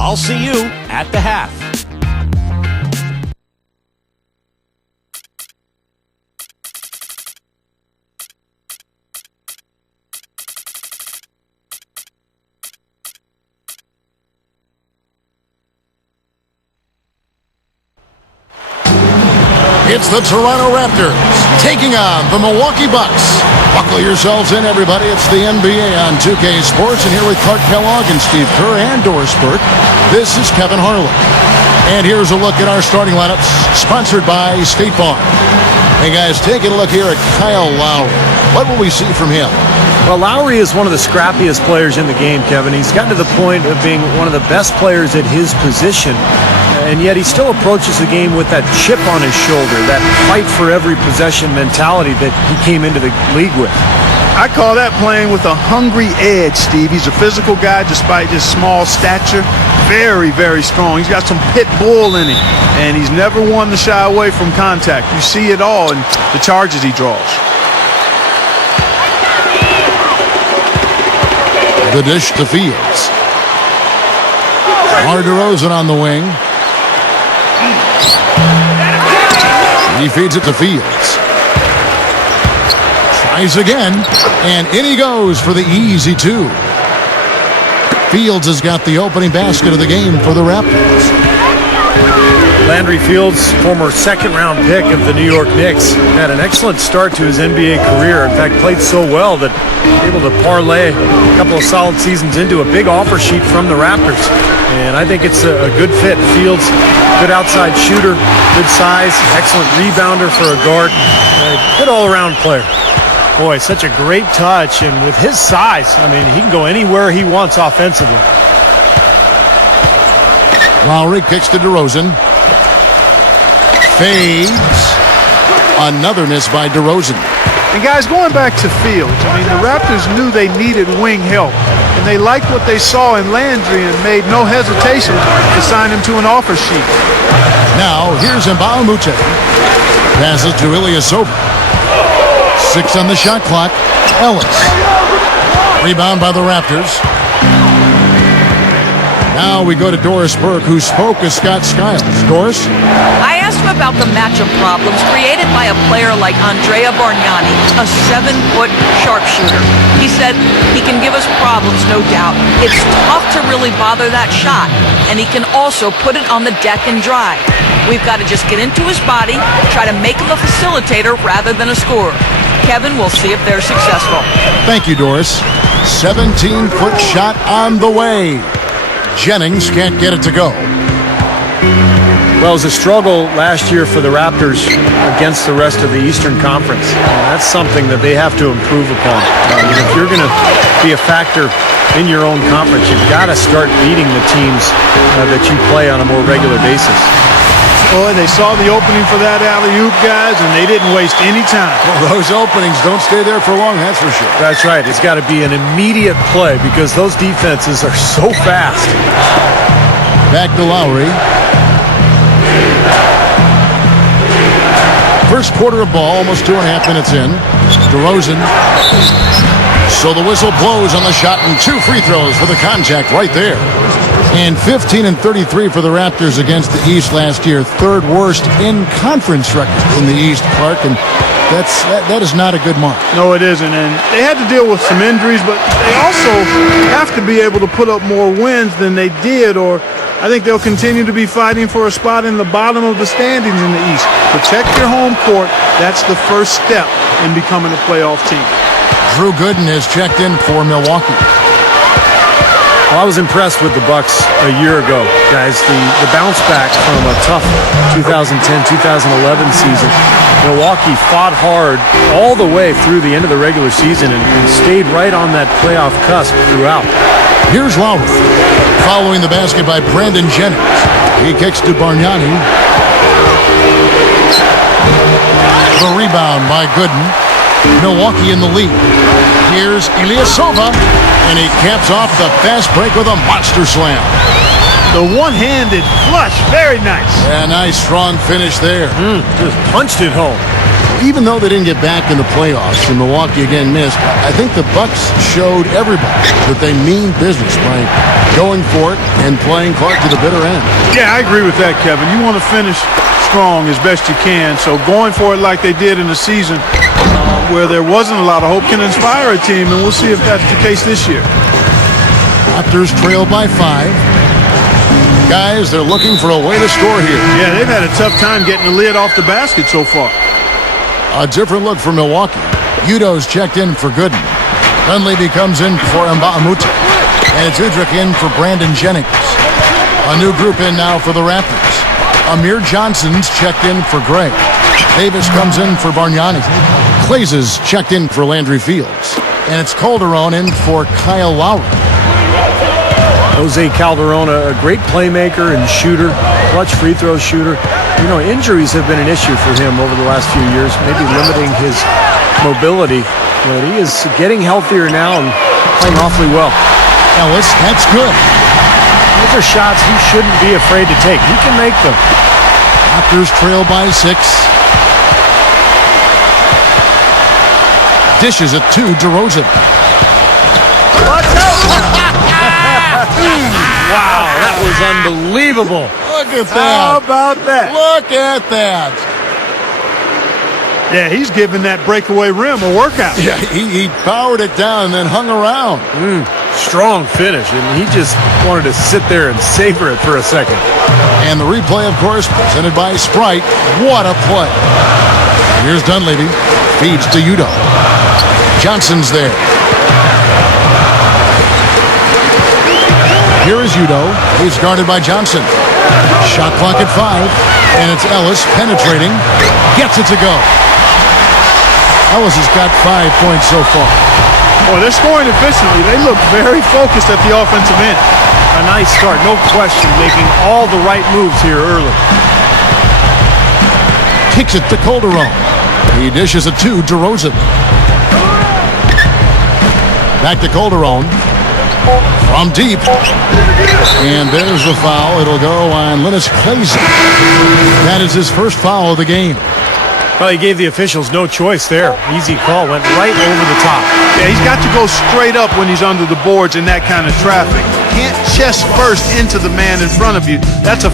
I'll see you at the half. It's the Toronto Raptors taking on the Milwaukee Bucks. Buckle yourselves in, everybody. It's the NBA on 2K Sports, and here with Clark Kellogg and Steve Kerr and Doris Burke, this is Kevin Harlan. And here's a look at our starting lineups, sponsored by State Farm. Hey, guys, taking a look here at Kyle Lowry. What will we see from him? Well, Lowry is one of the scrappiest players in the game, Kevin. He's gotten to the point of being one of the best players at his position, and yet he still approaches the game with that chip on his shoulder, that fight for every possession mentality that he came into the league with. I call that playing with a hungry edge, Steve. He's a physical guy despite his small stature. Very, very strong. He's got some pit bull in him, and he's never one to shy away from contact. You see it all in the charges he draws. The dish to Fields. DeRozan on the wing. He feeds it to Fields. Tries again, and in he goes for the easy two. Fields has got the opening basket of the game for the Raptors. Landry Fields, former second-round pick of the New York Knicks, had an excellent start to his NBA career. In fact, played so well that able to parlay a couple of solid seasons into a big offer sheet from the Raptors. And I think it's a good fit. Fields, good outside shooter, good size, excellent rebounder for a guard, good all-around player. Boy, such a great touch, and with his size, I mean, he can go anywhere he wants offensively. Lowry kicks to DeRozan. Fades. Another miss by DeRozan. And guys, going back to Fields, I mean, the Raptors knew they needed wing help, and they liked what they saw in Landry and made no hesitation to sign him to an offer sheet. Now, here's Mbah a Moute. Passes to Ilyasova. 6 on the shot clock. Ellis. Rebound by the Raptors. Now we go to Doris Burke, who spoke with Scott Skiles. Doris? I asked him about the matchup problems created by a player like Andrea Bargnani, a 7-foot sharpshooter. He said he can give us problems, no doubt. It's tough to really bother that shot, and he can also put it on the deck and drive. We've got to just get into his body, try to make him a facilitator rather than a scorer. Kevin, we'll see if they're successful. Thank you, Doris. 17-foot shot on the way. Jennings can't get it to go. Well, it was a struggle last year for the Raptors against the rest of the Eastern Conference. That's something that they have to improve upon. If you're going to be a factor in your own conference, you've got to start beating the teams that you play on a more regular basis. Boy, they saw the opening for that alley-oop, guys, and they didn't waste any time. Well, those openings don't stay there for long, that's for sure. That's right. It's got to be an immediate play because those defenses are so fast. Back to Lowry. First quarter of ball, almost 2.5 minutes in. DeRozan. So the whistle blows on the shot, and 2 free throws for the contact right there. And 15-33 for the Raptors against the East last year. Third worst in conference record in the East, Clark, and that is not a good mark. No, it isn't, and they had to deal with some injuries, but they also have to be able to put up more wins than they did, or I think they'll continue to be fighting for a spot in the bottom of the standings in the East. Protect your home court. That's the first step in becoming a playoff team. Drew Gooden has checked in for Milwaukee. Well, I was impressed with the Bucks a year ago, guys. The bounce back from a tough 2010-2011 season. Milwaukee fought hard all the way through the end of the regular season and stayed right on that playoff cusp throughout. Here's Lowry, following the basket by Brandon Jennings. He kicks to Bargnani. The rebound by Gooden. Milwaukee in the lead. Here's Ilyasova, and he caps off the fast break with a monster slam. The one-handed flush, very nice. Yeah, nice strong finish there. Just punched it home. even though they didn't get back in the playoffs and Milwaukee again missed, I think the Bucks showed everybody that they mean business by going for it and playing Clark to the bitter end. Yeah, I agree with that, Kevin. You want to finish strong as best you can, so going for it like they did in the season where there wasn't a lot of hope can inspire a team, and we'll see if that's the case this year. Raptors trail by 5. Guys, they're looking for a way to score here. Yeah, they've had a tough time getting the lid off the basket so far. A different look for Milwaukee. Udo's checked in for Gooden. Dunleavy comes in for Mba'amuta. And it's Udrich in for Brandon Jennings. A new group in now for the Raptors. Amir Johnson's checked in for Gray. Davis comes in for Bargnani. Clays checked in for Landry Fields. And it's Calderon in for Kyle Lowry. Jose Calderon, a great playmaker and shooter, clutch free throw shooter. You know, injuries have been an issue for him over the last few years, maybe limiting his mobility. But he is getting healthier now and playing awfully well. Ellis, that's good. Those are shots he shouldn't be afraid to take. He can make them. Raptors trail by 6. Dishes it to DeRozan. Wow, that was unbelievable. Look at that. How about that? Look at that. Yeah, he's giving that breakaway rim a workout. Yeah, he powered it down and then hung around. Strong finish, and he just wanted to sit there and savor it for a second. And the replay, of course, presented by Sprite. What a play. Here's Dunleavy. Feeds to Udo. Johnson's there. Here is Udo. He's guarded by Johnson. Shot clock at 5. And it's Ellis penetrating. Gets it to go. Ellis has got 5 points so far. Boy, they're scoring efficiently. They look very focused at the offensive end. A nice start, no question, making all the right moves here early. Kicks it to Calderon. He dishes it to DeRozan. Back to Calderon. From deep. And there's the foul. It'll go on Linus Clays. That is his first foul of the game. Well, he gave the officials no choice there. Easy call, went right over the top. Yeah, he's got to go straight up when he's under the boards in that kind of traffic. Can't chest first into the man in front of you. That's a